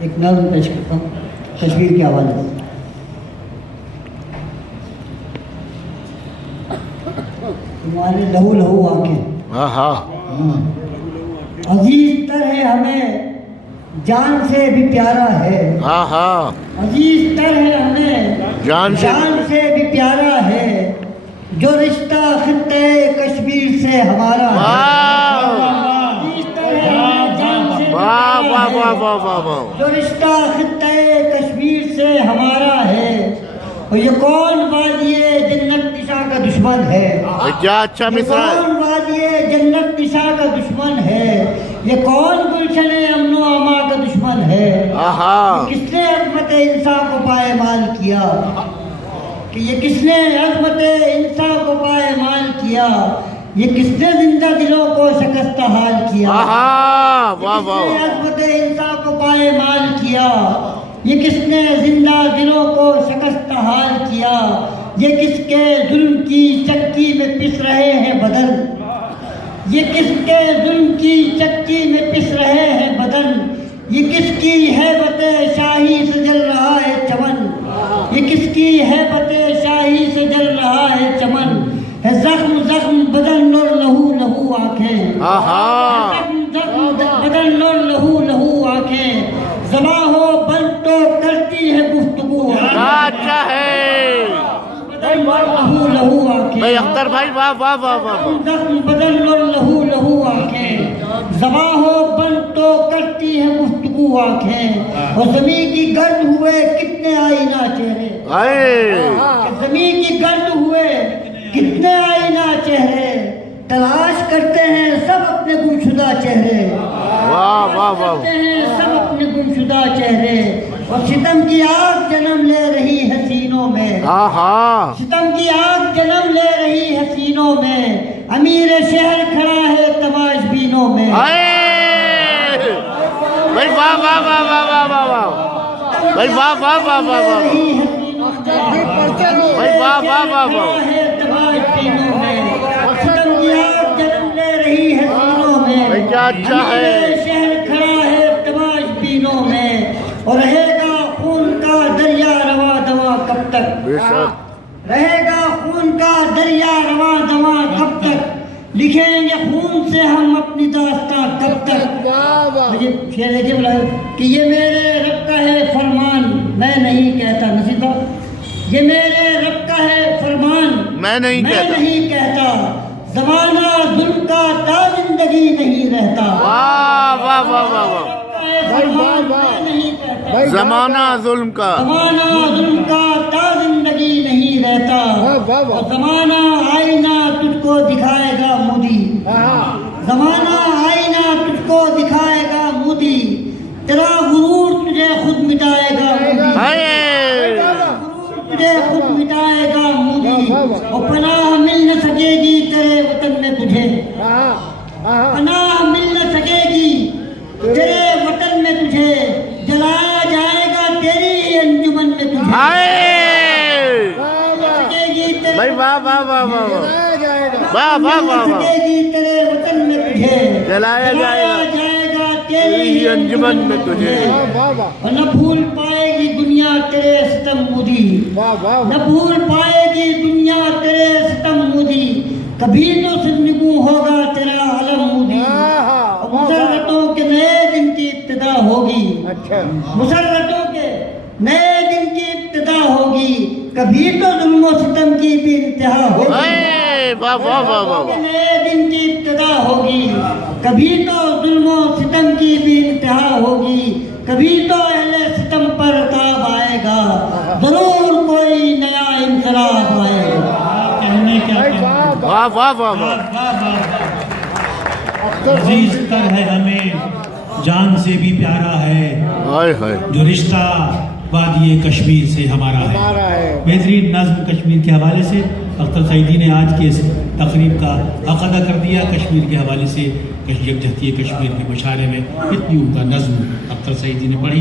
ایک نظم پیش کرتا ہوں کشمیر کے حوالے سے۔ تمہارے لہو لہو آنکھیں عزیز تر ہے ہمیں جان سے بھی پیارا ہے، عزیز تر ہے ہمیں جان سے بھی پیارا ہے، جو رشتہ خطے کشمیر سے ہمارا ہے، عزیز تر ہے ہمیں جان سے بھی پیارا ہے، جو رشتہ خطے کشمیر سے ہمارا ہے، اور یہ کون وادی جنت نشاں کا دشمن ہے، کیا اچھا مصرع ہے، کون وادی جنت نشاں کا دشمن ہے، یہ کون گلشن امن و اما کا دشمن ہے، کس نے عظمت انسان کو پائمال کیا، کہ یہ کس نے عظمت انسان کو پائمال کیا، یہ کس نے زندہ دلوں کو شکست حال کیا، کس نے عظمت انسان کو پائمال کیا، یہ کس نے زندہ دلوں کو شکست حال کیا، یہ کس کے ظلم کی چکی میں پس رہے ہیں بدن، یہ کس کے ظلم کی چکی میں پس رہے ہیں بدن، یہ کس کی ہیبت شاہی سے جل رہا ہے چمن، یہ کس کی ہیبت شاہی سے جل رہا ہے چمن، ہے زخم زخم بدن اور لہو لہو آنکھیں، زخم زخم بدن اور لہو لہو آنکھیں، زباں ہو بند تو کرتی ہے گفتگو، اچھا ہے لہو لہو آنکھیں، بھائی اختر بھائی واہ واہ واہ واہ، زخم بدن اور لہو لہو آنکھیں، زباں ہو بند تو کرتی ہے گفتگو آنکھیں، اور زمین کی گرد ہوئے کتنے آئینہ چہرے، زمین کی گرد ہوئے کتنے آئینہ چہرے، تلاش کرتے ہیں سب اپنے گمشدہ چہرے، واہ واہ واہ، کرتے ہیں سب اپنے گمشدہ چہرے، اور ستم کی آگ جنم لے رہی ہے سینوں میں، ستم کی آگ جنم لے رہی ہے سینوں میں، امیر شہر کھڑا ہے تماش بینوں میں، بھائی واہ واہ واہ واہ واہ واہ واہ، بھائی واہ واہ واہ واہ واہ، بھائی واہ واہ واہ واہ، ستم کی آگ جنم لے رہی ہے سینوں میں، بھائی کیا اچھا ہے، امیر شہر کھڑا ہے تماش بینوں میں، اور رہے گا خون کا دریا رواں دواں کب تک، بے شک رہے گا خون کا دریا رواں دواں کب تک، لکھیں گے خون سے ہم اپنی داستاں کب تک، مجھے شعر دیکھیے بولا کہ یہ میرے رب کا ہے فرمان میں نہیں کہتا، نصیب یہ میرے رب کا ہے فرمان میں نہیں کہتا، زمانہ ظلم کا تا زندگی نہیں رہتا، واہ واہ واہ واہ واہ، زمانہ ظلم کا، زمانہ ظلم کا تا زندگی نہیں رہتا، اور زمانہ آئینہ تجھ کو دکھائے گا مودی، زمانہ آئینہ تجھ کو دکھائے گا مودی، تیرا غرور تجھے خود مٹائے گا مودی، تجھے خود مٹائے گا مودی، اور پناہ مل نہ سکے گی تیرے وطن میں تجھے، پناہ مل نہ سکے گی تیرے وطن میں تجھے، جلایا جائے گا تیری ہی انجمن میں تجھے، بھائی واہ واہ واہ واہ واہ، واہ واہ واہ واہ، سکے گی تیرے وطن میں تجھے، جلایا جائے گا تیری ہی انجمن میں تجھے، اور نہ بھول پائے گی دنیا تیرے ستم مودی، نہ بھول پائے گی دنیا تیرے ستم مودی، کبھی تو سنگوں ہوگا تیرا علم مودی، مسرتوں کے نئے دن کی ابتدا ہوگی، مسرتوں کے نئے دن کی ابتدا ہوگی، کبھی تو ظلم و ستم کی بھی انتہا ہوگی، نئے دن کی ابتدا ہوگی، کبھی تو ظلم و ستم کی بھی انتہا ہوگی، کبھی تو اہل ستم پر عذاب آئے گا، ضرور کوئی نیا انقلاب آئے گا، کہنے کیا کہنے، واہ واہ واہ واہ، عزیز تر ہے ہمیں جان سے بھی پیارا ہے، جو رشتہ وادی کشمیر سے ہمارا ہے۔ بہترین نظم کشمیر کے حوالے سے اختر سعیدی نے آج کے اس تقریب کا حق ادا کر دیا، کشمیر کے حوالے سے یکجہتی کشمیر کے مشاعرے میں اتنی عمدہ نظم اختر سعیدی نے پڑھی۔